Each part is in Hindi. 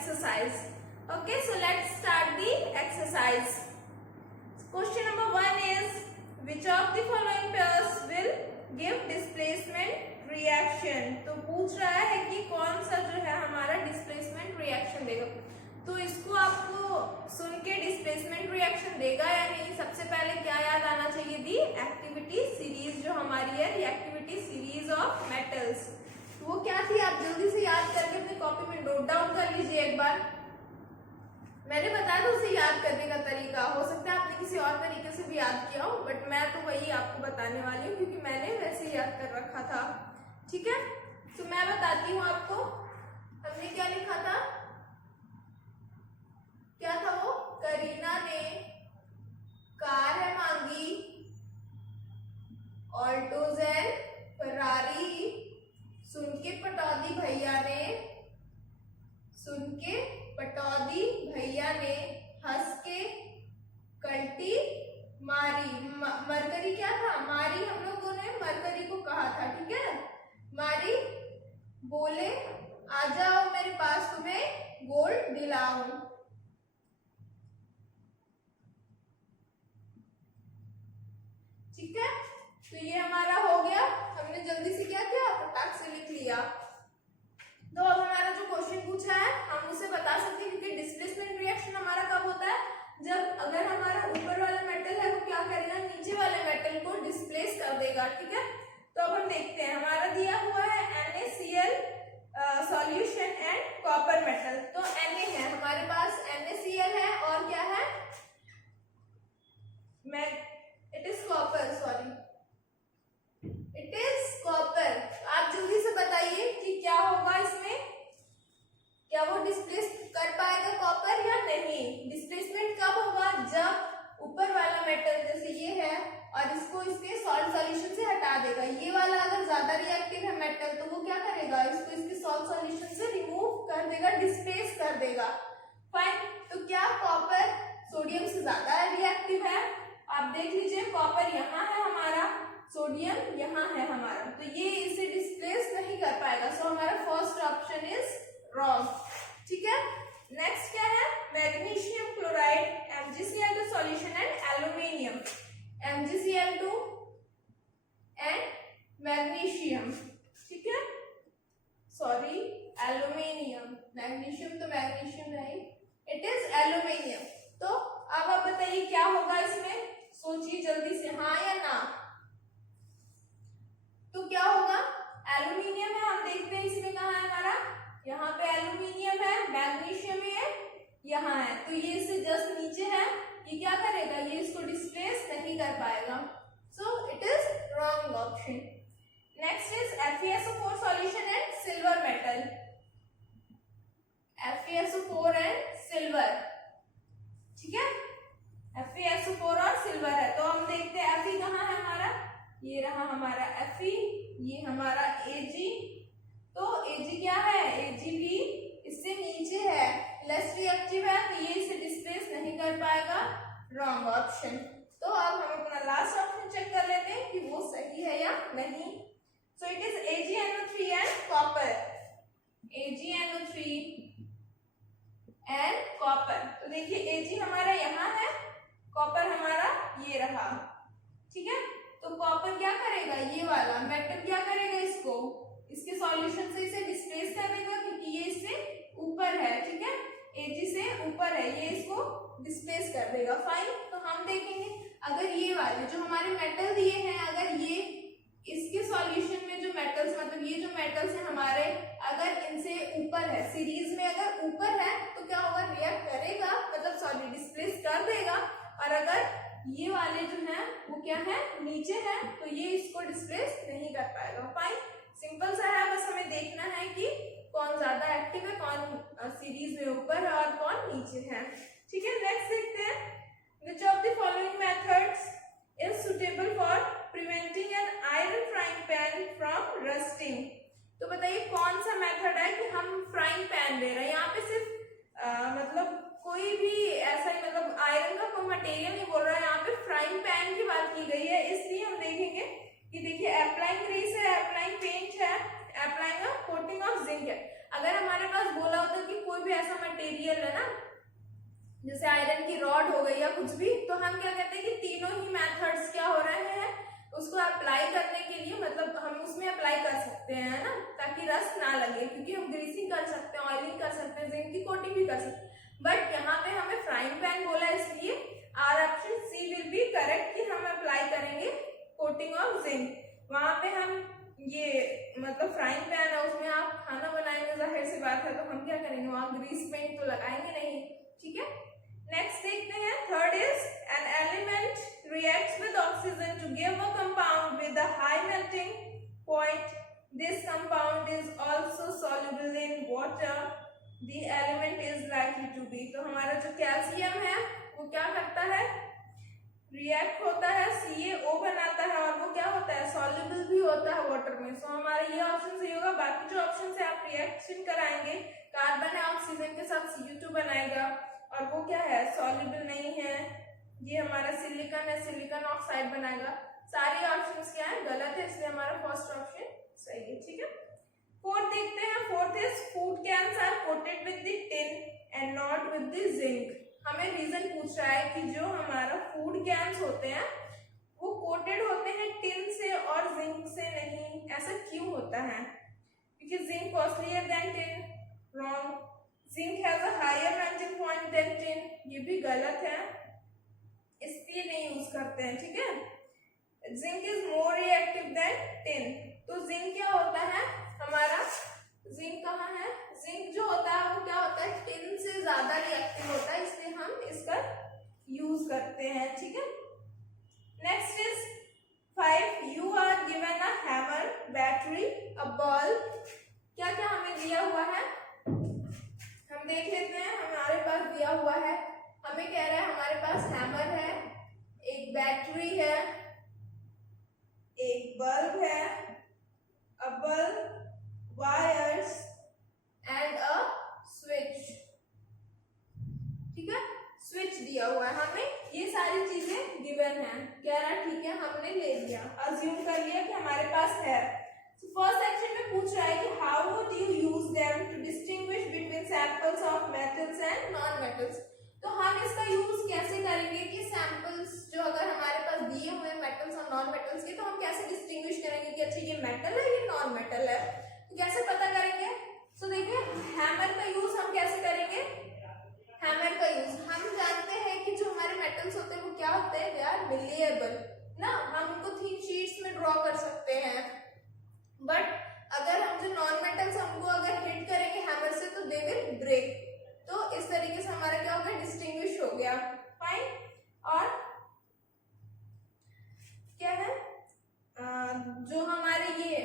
exercise. Okay, so let's start the exercise. Question number 1 is, which of the following pairs will give displacement reaction? तो पूछ रहा है कि कौन सा जो है हमारा displacement reaction देगा. तो इसको आपको सुन के डिस्प्लेसमेंट रिएक्शन देगा या नहीं, सबसे पहले क्या याद आना चाहिए, दी एक्टिविटी सीरीज जो हमारी है, एक्टिविटी सीरीज ऑफ मेटल्स. वो क्या थी, आप जल्दी से याद करके अपनी कॉपी में नोट डाउन कर लीजिए एक बार. मैंने बताया था उसे याद करने का तरीका, हो सकता है आपने किसी और तरीके से भी याद किया हो, बट मैं तो वही आपको बताने वाली हूँ क्योंकि मैंने वैसे ही याद कर रखा था. ठीक है, तो मैं बताती हूँ आपको. हमने क्या लिखा था, क्या था वो, करीना ने कार है मांगी, ऑल्टोजेन फरारी सुन के पटौदी भैया ने, सुन के पटौदी भैया ने हंस के कल्टी मारी. मरकरी क्या था, मारी हम लोगों ने मरकरी को कहा था. ठीक है, मारी बोले आ जाओ मेरे पास तुम्हें गोल्ड दिलाऊं. ठीक है, तो ये हमारा हो गया, हमने जल्दी से क्या किया, फटाक से लिख लिया. तो अब हमारा जो क्वेश्चन पूछा है हम उसे बता सकते हैं क्योंकि डिस्प्लेसमेंट रिएक्शन हमारा कब होता है, जब अगर हमारा ऊपर वाला मेटल है वो क्या करेगा, नीचे वाले मेटल को डिस्प्लेस कर देगा. ठीक है, तो अब हम देखते हैं, हमारा दिया हुआ है NaCl solution and copper metal. तो Na है हमारे पास, NaCl है और क्या है, it is copper, sorry it is copper. आप जल्दी से बताइए कि क्या होगा इसमें, क्या वो डिस्प्लेस कर पाएगा कॉपर या नहीं. डिस्प्लेसमेंट कब होगा, जब ऊपर वाला मेटल जैसे ये है और इसको इसके सॉल्ट सॉल्यूशन से हटा देगा. ये वाला अगर ज्यादा रिएक्टिव है मेटल तो वो क्या करेगा, इसको इसके सॉल्ट सॉल्यूशन से रिमूव कर देगा, डिस्प्लेस कर देगा. फाइन, तो क्या कॉपर सोडियम से ज्यादा रिएक्टिव है, आप देख लीजिए, कॉपर यहाँ है हमारा, सोडियम यहाँ है हमारा, तो ये इसे डिस्प्लेस नहीं कर पाएगा. सो हमारा फर्स्ट ऑप्शन इज रॉन्ग. ठीक है, नेक्स्ट क्या है, magnesium chloride MgCl2 solution and aluminium. MgCl2 and magnesium. ठीक है, सॉरी एल्यूमिनियम, मैग्नीशियम तो मैग्नीशियम नहीं, इट इज एल्यूमिनियम. तो अब आप बताइए क्या होगा इसमें, सोचिए जल्दी से, हाँ या ना. तो क्या होगा, एल्यूमिनियम है, हम देखते हैं इसमें कहाँ है हमारा, यहाँ पे एल्यूमिनियम है, मैग्नीशियम है यहाँ है, तो ये इससे जस्ट नीचे है, ये क्या करेगा, ये इसको डिस्प्लेस नहीं कर पाएगा. So it is wrong option. Next is FeSO4 solution and silver metal. FeSO4 and silver. ठीक है, FeSO4 और सिल्वर है, तो हम देखते हैं Fe कहाँ है हमारा, ये रहा हमारा Fe, ये हमारा Ag. तो Ag क्या है, Ag भी इससे नीचे है, लेस रिएक्टिव है, तो ये इसे डिस्प्लेस नहीं कर पाएगा. Wrong option. तो अब हम अपना लास्ट ऑप्शन चेक कर लेते हैं कि वो सही है या नहीं. So it is AgNO3 and copper. AgNO3 and copper. तो देखिए Ag हमारा यहाँ है, कॉपर हमारा ये रहा. ठीक है, तो कॉपर क्या करेगा, ये वाला मेटल क्या करेगा, इसको इसके सॉल्यूशन से इसे डिस्प्लेस कर देगा क्योंकि ये इससे ऊपर है. ठीक है, Ag से ऊपर है, ये इसको डिस्प्लेस कर देगा. फाइन, तो हम देखेंगे अगर ये वाले जो हमारे मेटल दिए हैं, अगर ये इसके सॉल्यूशन में जो मेटल्स, मतलब ये जो मेटल्स हैं हमारे, अगर इनसे ऊपर है, सीरीज में अगर ऊपर है तो क्या होगा, रिएक्ट करेगा, मतलब सॉरी डिस्प्लेस कर देगा. और अगर ये वाले जो हैं वो क्या है, नीचे है, तो ये इसको डिस्प्लेस नहीं कर पाएगा. फाइन, सिंपल सा है, बस हमें देखना है कि कौन ज्यादा एक्टिव है, कौन सीरीज में ऊपर है और कौन नीचे है. ठीक है, नेक्स्ट देखते हैं, which of the following methods is suitable for preventing an iron frying pan from rusting. तो बताइए कौन सा मेथड है कि हम फ्राइंग पैन ले रहे हैं, यहाँ पे सिर्फ मतलब कोई भी ऐसा ही, मतलब आयरन का कोई मटेरियल नहीं बोल रहा है, यहाँ पे फ्राइंग पैन की बात की गई है. इसलिए हम देखेंगे कि देखिए अप्लाइंग ग्रीस है, अप्लाइंग पेंट है, अप्लाइंग कोटिंग ऑफ जिंक है. अगर हमारे पास बोला होता कि कोई भी ऐसा मटेरियल है ना, जैसे आयरन की रॉड हो गई या कुछ भी, तो हम क्या कहते हैं कि तीनों ही मेथड्स क्या हो रहे हैं, उसको अप्लाई करने के लिए, मतलब हम उसमें अप्लाई कर सकते हैं ना, ताकि रस्ट ना लगे, क्योंकि हम ग्रीसिंग कर सकते हैं, ऑयलिंग कर सकते हैं, जिंक की कोटिंग भी कर सकते हैं। बट यहाँ पे हमें फ्राइंग पैन बोला, इसलिए our option C will be correct कि हम अप्लाई करेंगे कोटिंग ऑफ जिंक। वहां पे हम ये मतलब फ्राइंग पैन है, उसमें आप खाना बनाएंगे, जाहिर सी बात है, तो हम क्या करेंगे, वहां ग्रीस पेंट तो लगाएंगे नहीं, ठीक है। नेक्स्ट देखते हैं, third is an element reacts with oxygen to give a compound with a high melting point. This compound is also soluble in water. The element is likely to be, तो हमारा जो कैल्शियम है वो क्या करता है, रिएक्ट होता है, CaO बनाता है, और वो क्या होता है, सॉल्युबल भी होता है वाटर में। सो हमारा ये ऑप्शन सही होगा। बाकी जो ऑप्शन से आप रिएक्शन कराएंगे, कार्बन है ऑक्सीजन के साथ Cu2 बनाएगा, और वो क्या है, सॉल्युबल नहीं है। ये हमारा सिलिकॉन है, सिलिकॉन ऑक्साइड बनाएगा। सारे ऑप्शंस क्या है, गलत है, इसलिए हमारा फर्स्ट ऑप्शन सही है, ठीक है। फोर्थ देखते हैं, fourth is food cans are coated with the tin and not with the zinc. हमें रीजन पूछ रहा है कि जो हमारा फूड कैन्स होते हैं वो कोटेड होते हैं टिन से और जिंक से नहीं, ऐसा क्यों होता है, क्योंकि zinc costlier than tin, wrong. Zinc has a higher melting point than tin, ये भी गलत है, इसलिए नहीं यूज करते हैं, ठीक है। Zinc is more reactive than tin, तो जिंक क्या होता है हमारा, जिंक कहाँ है, जिंक जो होता है वो क्या होता है, टिन से ज्यादा रिएक्टिव होता है, इसलिए हम इसका यूज करते हैं, ठीक है। Next is 5, you are given a hammer, battery, a bulb. क्या क्या हमें दिया हुआ है, हम देख लेते हैं। हमारे पास दिया हुआ है, हमें कह रहा है हमारे पास हैमर है, एक बैटरी है, एक बल्ब है, अ bulb, wires and a switch, ठीक है। स्विच दिया हुआ है हमें, ये सारी चीजें गिवन है, कह रहा है ठीक है, हमने ले लिया, अज्यूम कर लिया कि हमारे पास है। फर्स्ट सेक्शन में पूछ रहा है कि how would you use them to distinguish between samples of metals and non metals. तो हम इसका यूज कैसे करेंगे कि सैंपल्स जो अगर हमारे पास दिए हुए मेटल्स और नॉन मेटल्स के, तो हम कैसे डिस्टिंग्विश करेंगे कि अच्छा ये मेटल है, ये नॉन मेटल है, तो कैसे पता करेंगे। सो देखिए, हैमर का यूज हम कैसे करेंगे, हैमर का यूज हम जानते हैं कि जो हमारे मेटल्स होते हैं वो क्या होते हैं, दे आर मेलिएबल ना, हम उनको थिन शीट्स में ड्रॉ कर सकते हैं। बट अगर हम जो नॉन मेटल्स हमको अगर हिट करेंगे हैमर से, तो दे विल ब्रेक। तो इस तरीके से हमारा क्या हो गया, डिस्टिंग्विश हो गया, फाइन। और क्या है, जो हमारे ये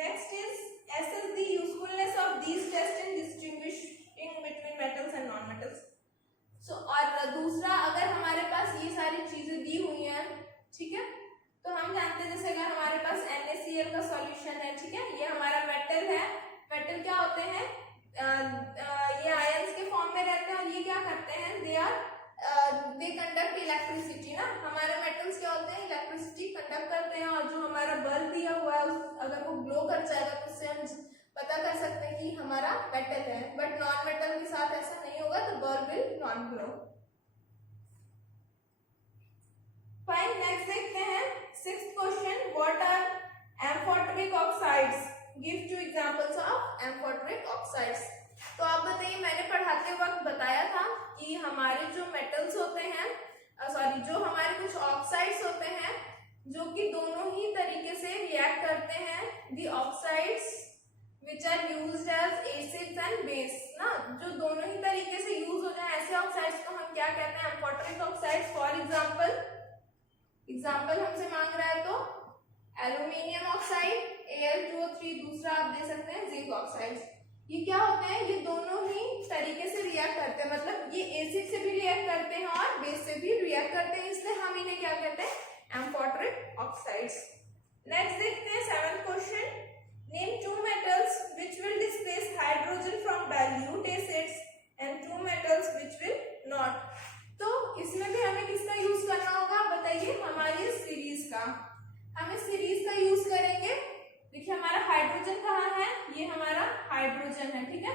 next is assess the usefulness of these tests in distinguishing between metals and non metals। सो और दूसरा, अगर हमारे पास ये सारी चीजें दी हुई हैं, ठीक है, तो हम जानते हैं जैसे अगर हमारे पास NaCl का सॉल्यूशन है, ठीक है, ये हमारा मेटल है। मेटल क्या होते हैं, ये आयंस के फॉर्म में रहते हैं, और ये क्या करते हैं, दे कंडक्ट इलेक्ट्रिसिटी ना। हमारे मेटल्स क्या होते हैं, इलेक्ट्रिसिटी कंडक्ट करते हैं, और जो हमारा बल्ब दिया हुआ है अगर वो ग्लो कर जाएगा तो उससे हम पता कर सकते हैं कि हमारा मेटल है। बट नॉन मेटल के साथ ऐसा नहीं होगा, तो bulb will not glow. Fine, next देखते हैं, 6th question, what are amphoteric oxides, give 2 examples of amphoteric oxides. तो आप बताइए, मैंने पढ़ाते वक्त बताया था कि हमारे जो मेटल्स होते हैं, जो हमारे कुछ ऑक्साइड्स होते हैं जो कि दोनों ही तरीके से रिएक्ट करते हैं, the oxides which are used as acids and base ना, जो दोनों ही तरीके से यूज हो जाए ऐसे ऑक्साइड्स को हम क्या कहते हैं, एम्फोटेरिक ऑक्साइड्स। फॉर एग्जाम्पल हमसे मांग रहा है तो एल्यूमिनियम ऑक्साइड Al2O3, दूसरा आप दे सकते हैं जिंक ऑक्साइड। ये क्या होते हैं, ये दोनों ही तरीके से रिएक्ट करते हैं, मतलब ये एसिड से भी रिएक्ट करते हैं और बेस से भी रिएक्ट करते हैं, इसलिए हम इन्हें क्या कहते हैं, एम्फोटेरिक ऑक्साइड्स। नेक्स्ट देखते हैं 7th question, name 2 metals which will displace hydrogen from dilute acids and 2 metals which will not। तो इसमें भी हमें किसका यूज करना होगा, बताइए, हमारी सीरीज का। हम इस सीरीज का यूज करेंगे। देखिए हमारा हाइड्रोजन कहाँ है, ये हमारा हाइड्रोजन है, ठीक है।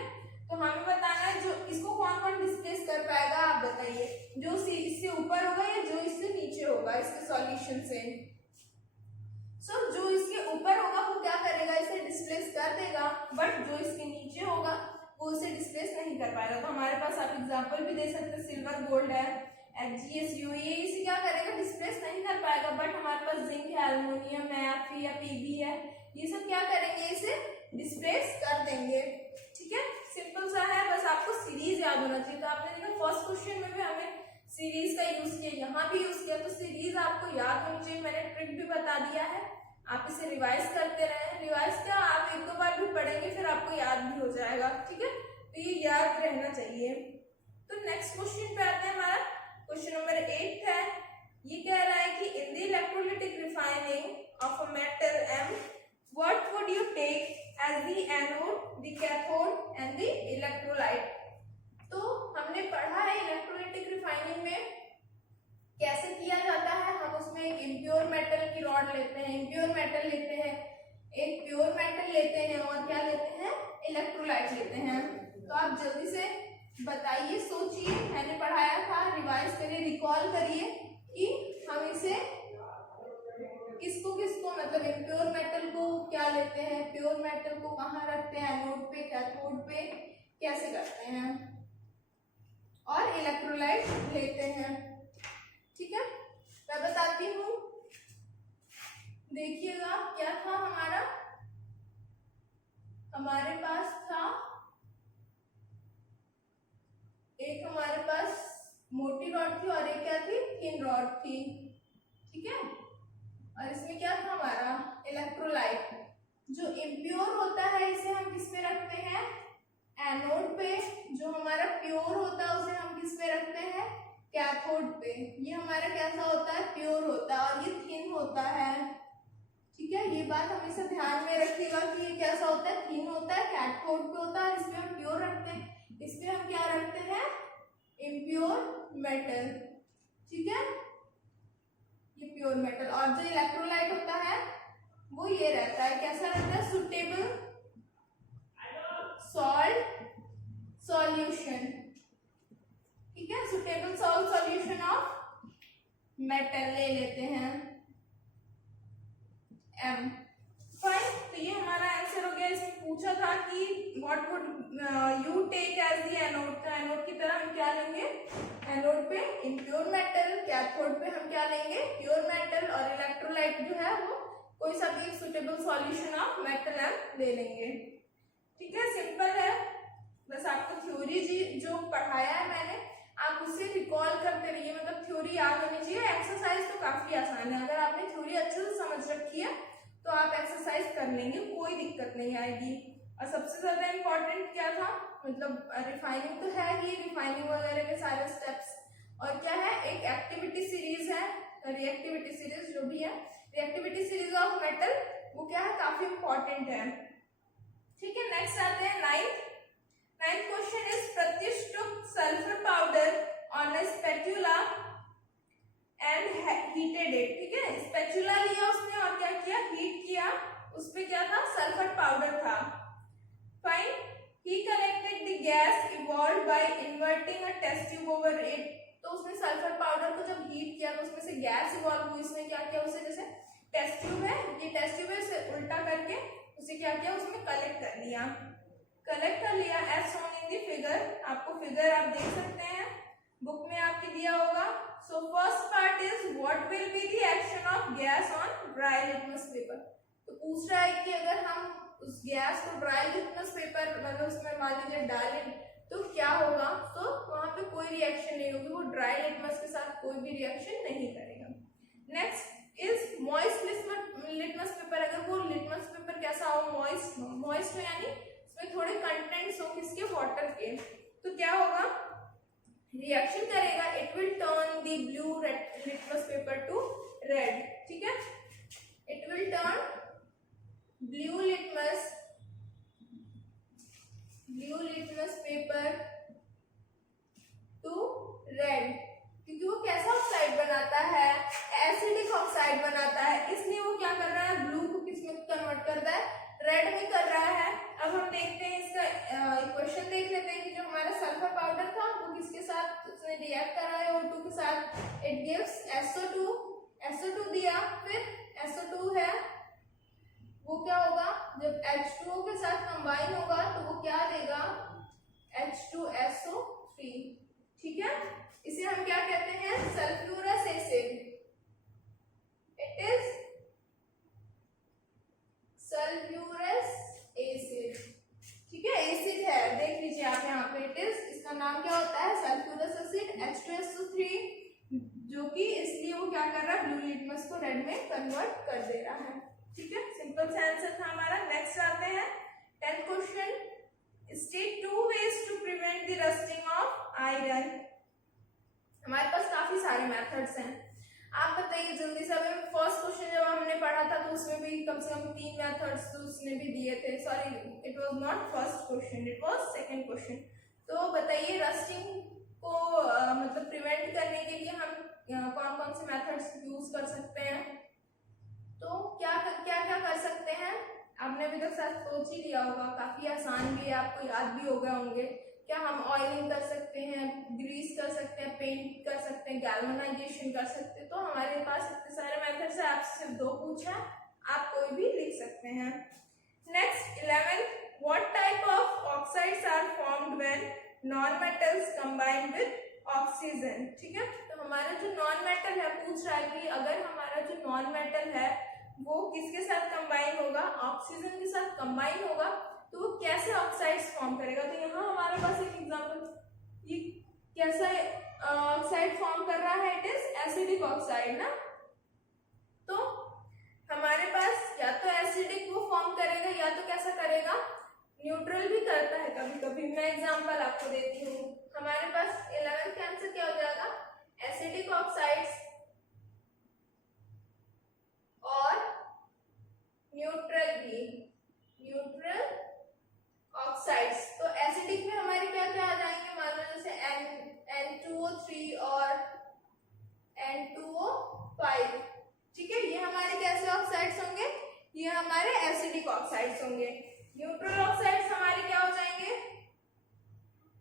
कर पाएगा। तो हमारे पास आप एग्जांपल भी दे सकते हैं, सिल्वर गोल्ड है, HgSU, ये इसे क्या करेगा, डिस्प्लेस नहीं कर पाएगा। बट हमारे पास जिंक है, एल्युमिनियम है, Fe या Pb है, ये सब क्या करेंगे, इसे डिस्प्लेस कर देंगे। ठीक है, सिंपल सा है, बस आपको सीरीज याद होना चाहिए। तो आपने देखा फर्स्ट क्वेश्चन में भी हमें सीरीज का यूज किया, यहाँ भी यूज किया, तो सीरीज आपको याद होनी चाहिए। मैंने ट्रिक भी बता दिया है, आप इसे रिवाइज करते रहे। रिवाइज क्या, आप एक दो बार भी पढ़ेंगे फिर आपको याद भी हो जाएगा। ठीक है, तो ये याद रहना चाहिए। तो नेक्स्ट क्वेश्चन पे आते हैं, हमारा क्वेश्चन नंबर 8 है। ये कह रहा है कि in the electrolytic refining of a metal M, what would you take as the anode, the cathode and the electrolyte. तो हमने पढ़ा है इलेक्ट्रोलिटिक रिफाइनिंग में कैसे किया जाता है। हम उसमें एक इम्प्योर मेटल की रॉड लेते हैं, इम्प्योर मेटल लेते हैं, एक प्योर मेटल लेते हैं, और क्या लेते हैं, इलेक्ट्रोलाइट लेते हैं। तो आप जल्दी से बताइए, सोचिए, मैंने पढ़ाया था, रिवाइज करिए, रिकॉल करिए कि हम इसे किसको किसको, मतलब इम्प्योर मेटल को क्या लेते हैं, प्योर मेटल को कहाँ रखते हैं, एनोड पे, कैथोड पे, कैसे करते हैं, और इलेक्ट्रोलाइट लेते हैं। ठीक है, मैं बताती हूँ, देखिएगा क्या था हमारे पास था, एक हमारे पास मोटी रॉड थी और एक क्या थी, थिन रॉड थी। ठीक है, और इसमें क्या था हमारा इलेक्ट्रोलाइट। जो इम्प्योर होता है इसे हम किस पे रखते हैं, एनोड पे। जो हमारा प्योर होता है उसे हम किस पे रखते हैं, कैथोड पे। ये हमारा कैसा होता है, प्योर होता है, और ये थिन होता है। ठीक है, ये बात हमेशा ध्यान में रखिएगा कि ये कैसा होता है, थिन होता है, कैथोड पे होता है, इसमें हम प्योर रखते हैं, इसमें हम क्या रखते हैं, इम्प्योर मेटल। ठीक है, ये प्योर मेटल। और जो इलेक्ट्रोलाइट होता है वो ये रहता है, कैसा रहता है, सुटेबल सॉल्ट सॉल्यूशन। ठीक है, suitable salt solution of metal ले लेते हैं, M। फाइन, तो ये हमारा आंसर हो गया। इसमें पूछा था कि what would you take as the anode. तो एनोड की तरह हम क्या लेंगे, एनोड पे इम्प्योर मेटल, कैथोड पे हम क्या लेंगे, प्योर मेटल, और इलेक्ट्रोलाइट जो है वो कोई सा भी suitable solution of metal M ले लेंगे। ठीक है, सिंपल है, बस आपको थ्योरी जो पढ़ाया है मैंने आप उससे रिकॉल करते रहिए, मतलब थ्योरी याद होनी चाहिए। एक्सरसाइज तो काफी आसान है, अगर आपने थ्योरी अच्छे से समझ रखी है तो आप एक्सरसाइज कर लेंगे, कोई दिक्कत नहीं आएगी। और सबसे ज्यादा इम्पोर्टेंट क्या था, मतलब रिफाइनिंग तो है ही, रिफाइनिंग वगैरह के सारे स्टेप्स, और क्या है, एक एक्टिविटी सीरीज है, रिएक्टिविटी सीरीज जो भी है, रिएक्टिविटी सीरीज ऑफ मेटल, वो क्या है, काफी इंपॉर्टेंट है। ठीक है, नेक्स्ट आते हैं ninth question is Pratyush took sulfur powder on a spatula and heated it। ठीक है, स्पैचुला लिया उसने और क्या किया, हीट किया, उसपे क्या था, सल्फर पाउडर था। Fine, he collected the gas evolved by inverting a test tube over it। तो उसने सल्फर पाउडर को जब हीट किया तो उसमें से गैस इवॉल्व हुई, उसने क्या किया, उसे जैसे टेस्ट ट्यूब है, ये टेस्ट ट्यूब है, इसे उल्टा करके उसे क्या किया, उसमें कलेक्ट कर लिया as shown in the figure. आपको फिगर आप देख सकते हैं, बुक में आपके दिया होगा। So first part is what will be the action of gas on dry litmus paper. तो पूछ रहा है कि अगर हम उस गैस को ड्राई लिटमस पेपर मतलब उसमें मान लीजिए डालें तो क्या होगा। तो वहां पे कोई रिएक्शन नहीं होगी, वो ड्राई लिटमस के साथ कोई भी रिएक्शन नहीं करेगा। Next is moist litmus paper. अगर वो लिटमस पेपर कैसा हो, मॉइस्ट हो, यानी उसमें थोड़े कंटेंट्स हो किसके, वाटर के, तो क्या होगा, रिएक्शन करेगा, it will turn the blue litmus paper two red. ठीक है, it will turn blue litmus paper two red, क्योंकि वो कैसा ऑक्साइड बनाता है, एसिडिक ऑक्साइड बनाता है, इसलिए वो क्या कर रहा है, ब्लू को किस में कन्वर्ट करता है, रेड में कर रहा है। अब हम देखते हैं इसका इक्वेशन देख लेते हैं कि जो हमारा सल्फर पाउडर था वो किसके साथ उसने रिएक्ट कर रहा है, O2 के साथ, इट गिव्स SO2 दिया, फिर SO2 है वो क्या होगा, जब H2O के साथ कंबाइन होगा तो वो क्या देगा, H2SO3, ठीक है। इसे हम क्या कहते हैं, sulphurous acid. It is sulphurous acid, ठीक है, एसिड है, देख लीजिए आप यहाँ पे, इट इज, इसका नाम क्या होता है, सल्फ्यूरस एसिड H2SO3, जो कि इसलिए वो क्या कर रहा है, ब्लू लिटमस को रेड में कन्वर्ट कर दे रहा है, ठीक है। सिंपल सा आंसर था हमारा। नेक्स्ट आते हैं 10th question, state 2 ways to prevent the rusting of iron। हमारे पास काफी सारे मेथड्स हैं, आप बताइए जल्दी से। अभी फर्स्ट क्वेश्चन जब हमने पढ़ा था तो उसमें भी कम से कम 3 मेथड्स तो उसने भी दिए थे, sorry it was not first question, it was second question. तो बताइए रस्टिंग को मतलब प्रिवेंट करने के लिए हम कौन कौन से मेथड्स यूज कर सकते हैं। तो क्या क्या कर सकते हैं, आपने अभी तक शायद सोच ही लिया होगा, काफी आसान भी है, आपको याद भी हो गए होंगे। क्या हम ऑयलिंग कर सकते हैं, ग्रीस कर सकते हैं, पेंट कर सकते हैं, गैल्वेनाइजेशन कर सकते हैं। तो हमारे पास इतने सारे मेथड्स है, आपसे सिर्फ 2 पूछा, आप कोई भी लिख सकते हैं। Next 11th, what type of oxides are formed when non metals combine with oxygen, ठीक है। तो हमारा जो नॉन मेटल है, पूछ रहा है कि अगर हमारा जो नॉन मेटल है वो किसके साथ कंबाइन होगा, ऑक्सीजन के साथ कंबाइन होगा, तो वो कैसे ऑक्साइड्स फॉर्म करेगा। तो यहाँ हमारे पास एक एग्जांपल, ये कैसा ऑक्साइड फॉर्म कर रहा है, इट इज एसिडिक ऑक्साइड ना। तो हमारे पास या तो एसिडिक वो फॉर्म करेगा या तो कैसा करेगा, न्यूट्रल भी करता है कभी कभी। मैं एग्जांपल आपको देती हूँ, हमारे पास 11th का आंसर क्या हो जाएगा, एसिडिक ऑक्साइड्स और न्यूट्रल भी, न्यूट्रल ऑक्साइड्स। तो एसिडिक में हमारे क्या क्या आ जाएंगे, मान लो जैसे N2O3 और N2O5, ठीक है, ये हमारे कैसे ऑक्साइड्स होंगे, ये हमारे एसिडिक ऑक्साइड्स होंगे। न्यूट्रल ऑक्साइड्स हमारे क्या हो जाएंगे,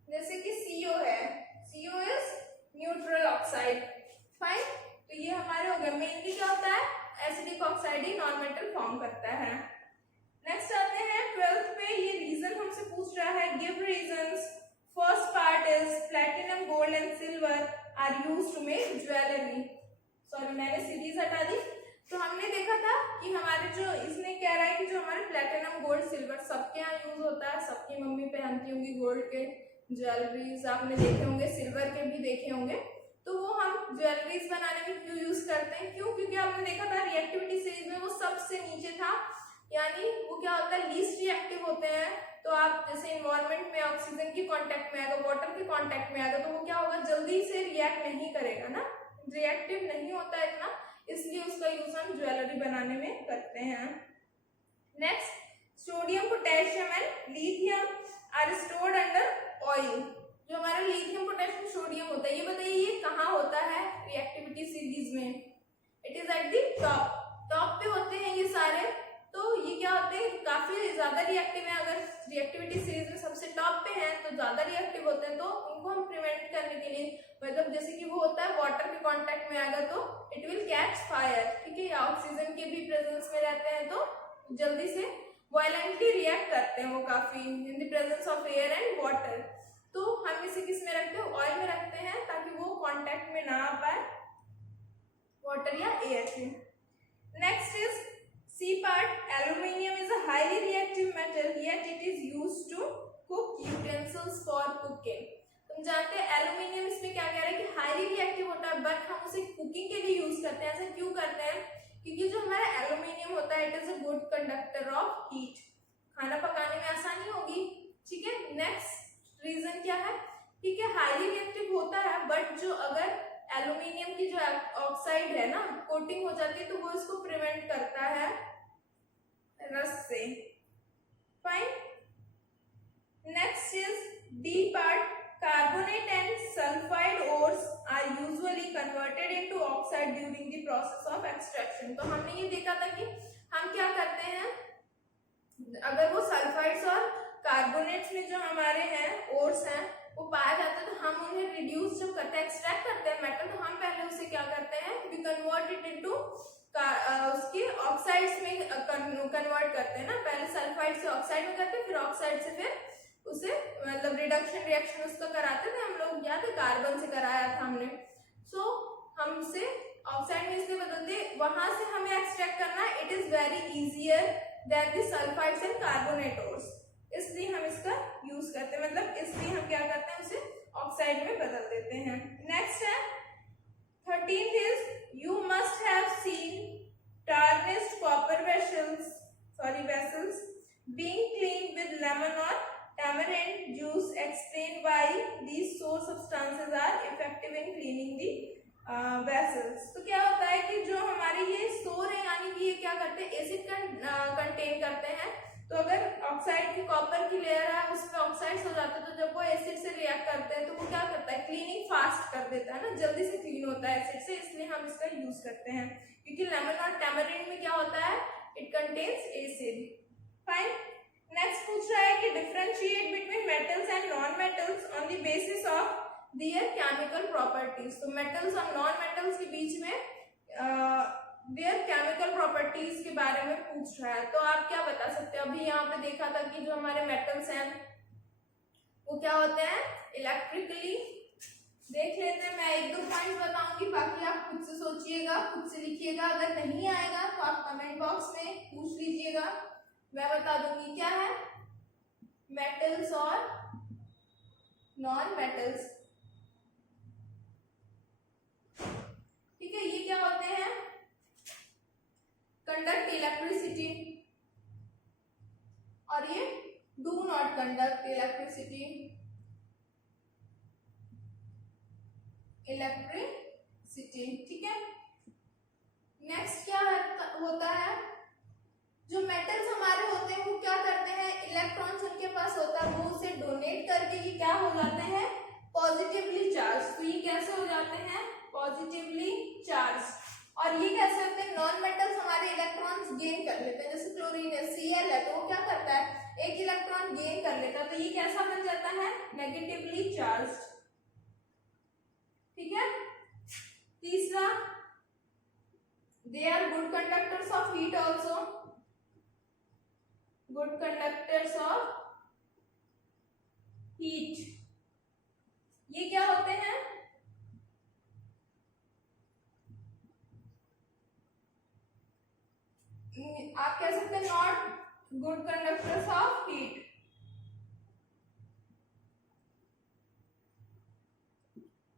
जैसे कि CO है, CO is neutral oxide, fine. तो ये हमारे हो गए, मेनली क्या होता है, एसिडिक ऑक्साइड ही नॉन मेटल फॉर्म करता है। नेक्स्ट आते हैं 12th पे, ये रीजन हमसे पूछ रहा है, give reasons. First part is platinum, gold and silver are used to make jewellery. Sorry मैंने सीरीज हटा दी। तो हमने देखा था कि हमारे जो, इसने कह रहा है कि जो हमारे प्लैटिनम, गोल्ड, सिल्वर सबके यहाँ यूज होता है, सबकी मम्मी पहनती होंगी गोल्ड के ज्वेलरीज, आपने देखे होंगे, सिल्वर के भी देखे होंगे। तो वो हम ज्वेलरीज बनाने में क्यों यूज करते हैं, क्यों, क्योंकि आपने देखा था रिएक्टिविटी सीरीज में वो सबसे नीचे था, यानी वो क्या होता है, लीस्ट रिएक्टिव होते हैं। तो आप जैसे इन्वायरमेंट में ऑक्सीजन के कांटेक्ट में आएगा, वाटर के कांटेक्ट में आएगा, तो वो क्या होगा, जल्दी से रिएक्ट नहीं करेगा ना, रिएक्टिव नहीं होता है इतना, इसलिए उसका यूज हम ज्वेलरी बनाने में करते हैं। Next, sodium, potassium and lithium are stored under oil. जो हमारा लिथियम, पोटेशियम, सोडियम होता है, ये बताइए ये कहाँ होता है रिएक्टिविटी सीरीज में, it is at the top, top पे होते हैं ये सारे। तो ये क्या होते हैं, काफी ज्यादा रिएक्टिव है, अगर रिएक्टिविटी सीरीज में सबसे टॉप पे हैं तो ज्यादा रिएक्टिव होते हैं। तो उनको हम प्रिवेंट करने के लिए, मतलब जैसे कि वो होता है वाटर के कांटेक्ट में आएगा तो इट विल कैच फायर, ठीक है, या ऑक्सीजन के भी प्रेजेंस में रहते हैं तो जल्दी से वायलेंटली रिएक्ट करते हैं वो काफी in the presence of air and water. तो हम इसे किस में रखते हैं, ऑयल में रखते हैं, ताकि वो कांटेक्ट में ना आ पाए वाटर या एयर से। Next is C part, aluminium is a highly reactive metal yet it is used to cook utensils for cooking। तुम जानते हैं एल्यूमिनियम इसमें क्या कह रहा है कि हाईली रिएक्टिव होता है, बट हम उसे कुकिंग के लिए यूज करते हैं। ऐसा क्यों करते हैं, क्योंकि जो हमारा एल्यूमिनियम होता है it is a good conductor of heat, खाना पकाने में आसानी होगी, ठीक है। नेक्स्ट रीजन क्या है, ठीक है, हाईली रिएक्टिव होता है, बट जो अगर एल्यूमिनियम की जो ऑक्साइड है ना कोटिंग हो जाती है तो वो इसको प्रिवेंट करता है रस्ट से, fine. Next is D part, carbonate and sulphide ores are usually converted into oxide during the process of extraction. तो हमने ये देखा था कि हम क्या करते हैं, अगर वो सल्फाइड्स और कार्बोनेट्स में जो हमारे हैं ओर्स हैं वो पाया जाता है, तो हम उन्हें रिड्यूस जब करते हैं, एक्सट्रैक्ट करते हैं मेटल, तो हम पहले उसे क्या करते हैं, वी कन्वर्ट इट इनटू उसके ऑक्साइड्स में कन्वर्ट करते हैं ना, पहले सल्फाइड से ऑक्साइड में करते हैं, फिर ऑक्साइड से फिर उसे मतलब रिडक्शन रिएक्शन उसका कराते थे हम लोग, याद है कार्बन से कराया था हमने। सो हमसे ऑक्साइड में इसलिए बदलते, वहां से हमें एक्सट्रैक्ट करना, it is very easier than the sulphides and carbonates, इसलिए हम इसका यूज करते हैं, मतलब इसलिए हम क्या करते हैं उसे ऑक्साइड में बदल देते हैं। नेक्स्ट है 13th is you must have seen tarnished copper vessels being cleaned with lemon or tamarind juice. Explain why these sour substances are effective in cleaning the vessels. तो क्या होता है कि जो हमारे ये सोर है यानी कि ये क्या करते हैं एसिड कंटेन करते हैं, तो अगर ऑक्साइड की कॉपर की लेयर है उसमें ऑक्साइड्स हो जाते हैं, तो जब वो एसिड से रिएक्ट करते हैं तो वो क्या करता है क्लीनिंग फास्ट कर देता है ना, जल्दी से क्लीन होता है एसिड से, इसलिए हम इसका यूज करते हैं। क्योंकि लेमन और टैमरिंड में क्या होता है it contains acid. Fine. Next पूछ रहा है कि differentiate between metals and non metals on the basis of their chemical properties. तो मेटल्स और नॉन मेटल्स के बीच में देयर केमिकल प्रॉपर्टीज के बारे में पूछ रहा है। तो आप क्या बता सकते हैं, अभी यहाँ पे देखा था कि जो हमारे मेटल्स हैं वो क्या होते हैं इलेक्ट्रिकली, देख लेते हैं। मैं एक दो पॉइंट बताऊंगी, बाकी आप खुद से सोचिएगा, खुद से लिखिएगा, अगर नहीं आएगा तो आप कमेंट बॉक्स में पूछ लीजिएगा, मैं बता दूंगी क्या है मेटल्स और नॉन मेटल्स। ठीक है, ये क्या होते हैं कंडक्ट इलेक्ट्रिसिटी और ये डू नॉट कंडक्ट इलेक्ट्रिसिटी। ठीक है। नेक्स्ट क्या होता है, जो मेटल्स हमारे होते हैं वो क्या करते हैं इलेक्ट्रॉन्स उनके पास होता है वो उसे डोनेट करके ये क्या हो जाते हैं पॉजिटिवली चार्ज। तो ये कैसे हो जाते हैं पॉजिटिवली चार्ज। और ये कैसे होते हैं नॉन मेटल्स हमारे इलेक्ट्रॉन्स गेन कर लेते हैं, जैसे क्लोरीन है Cl है तो वो क्या करता है एक इलेक्ट्रॉन गेन कर लेता है, तो ये कैसा बन जाता है नेगेटिवली चार्ज। ठीक है। तीसरा they are good conductors of heat also, good conductors of heat. ये क्या होते हैं आप कह सकते हैं not good conductors of heat.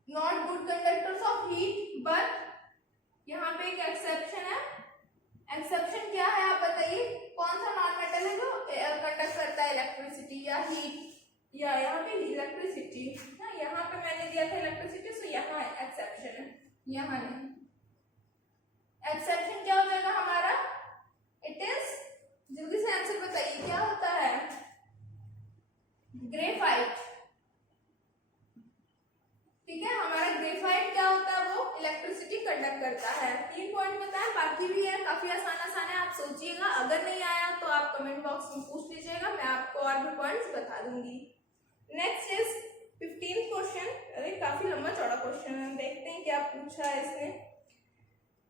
Not good conductors of heat, but यहाँ पे एक एक्सेप्शन है। एक्सेप्शन क्या है आप बताइए, कौन सा नॉन मेटल है जो कंडक्ट करता है इलेक्ट्रिसिटी या हीट, या यहाँ पे इलेक्ट्रिसिटी ना, यहाँ पे मैंने दिया था इलेक्ट्रिसिटी, सो यहाँ एक्सेप्शन है, यहाँ नहीं। एक्सेप्शन क्या हो जाएगा हमारा इट इज, जल्दी से आंसर बताइए क्या होता है ग्रेफाइट। ठीक है, हमारा ग्रेफाइट क्या होता है वो इलेक्ट्रिसिटी कंडक्ट करता है। 3 पॉइंट बताएं, बाकी भी है काफी आसान आसान है, आप सोचिएगा, अगर नहीं आया तो आप कमेंट बॉक्स में पूछ लीजिएगा, मैं आपको और भी पॉइंट्स बता दूंगी। नेक्स्ट इज 15th क्वेश्चन, अरे काफी लंबा चौड़ा क्वेश्चन है, देखते हैं क्या पूछा है इसने।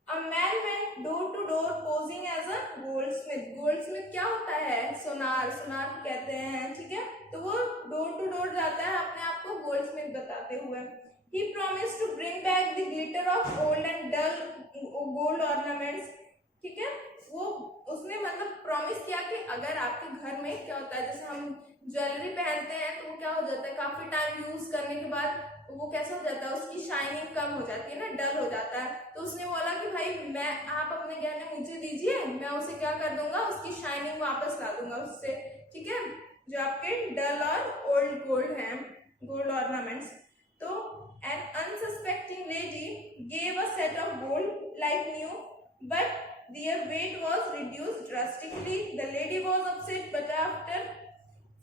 A man went door to door posing as a goldsmith। goldsmith क्या होता है सोनार, सोनार कहते हैं। ठीक है, तो वो डोर टू डोर जाता है अपने आप को गोल्डस्मिथ बताते हुए। He promised to bring back the glitter of old and dull gold ornaments। ठीक है, वो उसने मतलब प्रॉमिस किया कि अगर आपके घर में क्या होता है जैसे हम ज्वेलरी पहनते हैं तो वो क्या हो जाता है काफी टाइम यूज करने के बाद वो कैसा हो जाता है उसकी शाइनिंग कम हो जाती है ना, डल हो जाता है। तो उसने बोला कि भाई मैं आप अपने गहने मुझे दीजिए, मैं उसे क्या कर दूंगा उसकी शाइनिंग वापस ला दूंगा उससे। ठीक है, जो आपके डल और ओल्ड गोल्ड हैं गोल्ड ऑर्नामेंट्स। तो an unsuspecting lady gave a set of gold like new, but their weight was reduced drastically. The lady was upset, but after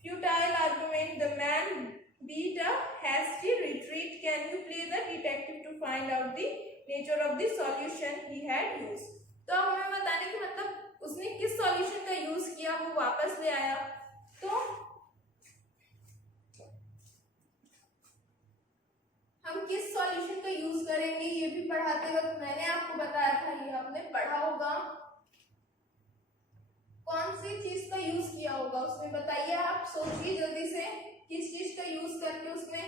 futile argument the man beat a hasty retreat. Can you play the detective to find out the nature of the solution he had used? तो अब हमें बताने की मतलब उसने किस सॉल्यूशन का यूज किया वो वापस ले आया। तो हम किस सॉल्यूशन का यूज करेंगे ये भी पढ़ाते वक्त मैंने आपको बताया था, ये आपने पढ़ा होगा। कौन सी चीज का यूज किया होगा उसमें बताइए, आप सोचिए जल्दी से। किस चीज का यूज करके उसमें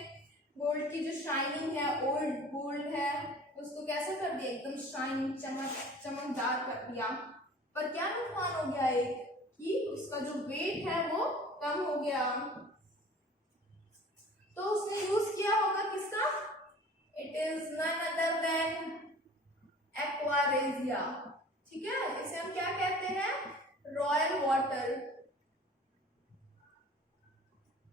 गोल्ड की जो शाइनिंग है, ओल्ड गोल्ड है, उसको कैसे कर दिया, एकदम शाइनिंग चमकदार कर दिया। पर क्या नुकसान हो गया एक, कि उसका जो वेट है वो कम हो गया। तो उसने यूज किया होगा किसका, it is none other than aqua regia. ठीक है, इसे हम क्या कहते हैं, रॉयल वाटर,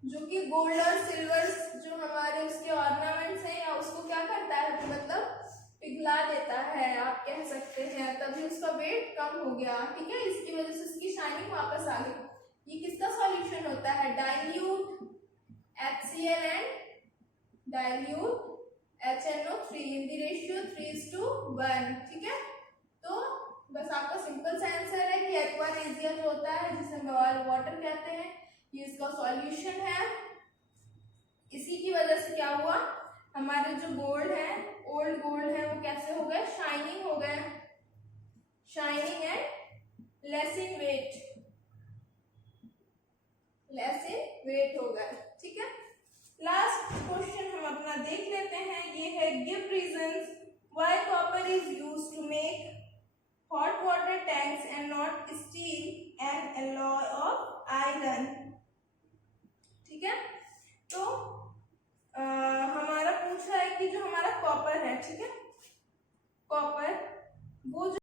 जो कि गोल्ड और सिल्वर जो हमारे उसके ऑर्नामेंट्स हैं या उसको क्या करता है, तो मतलब पिघला देता है आप कह सकते हैं, तभी उसका वेट कम हो गया। ठीक है, इसकी वजह से उसकी शाइनिंग वापस आ गई। ये किसका सॉल्यूशन होता है, dilute HCl and dilute HNO3 in the ratio 3:1। ठीक है, तो बस आपका सिंपल सा आंसर है कि एक्वारेजिया जो होता है, जिसे हम रॉयल वाटर कहते हैं, ये इसका सॉल्यूशन है। इसी की वजह से क्या हुआ, हमारे जो गोल्ड है, ओल्ड गोल्ड है, वो कैसे हो गए, शाइनिंग हो गए, shining and less in weight, less in weight हो गए। ठीक है, लास्ट क्वेश्चन हम अपना देख लेते हैं, ये है give reasons why copper is used to make hot water tanks and not steel and alloy of iron. ठीक है, तो हमारा पूछा है कि जो हमारा कॉपर है, ठीक है, कॉपर वो जो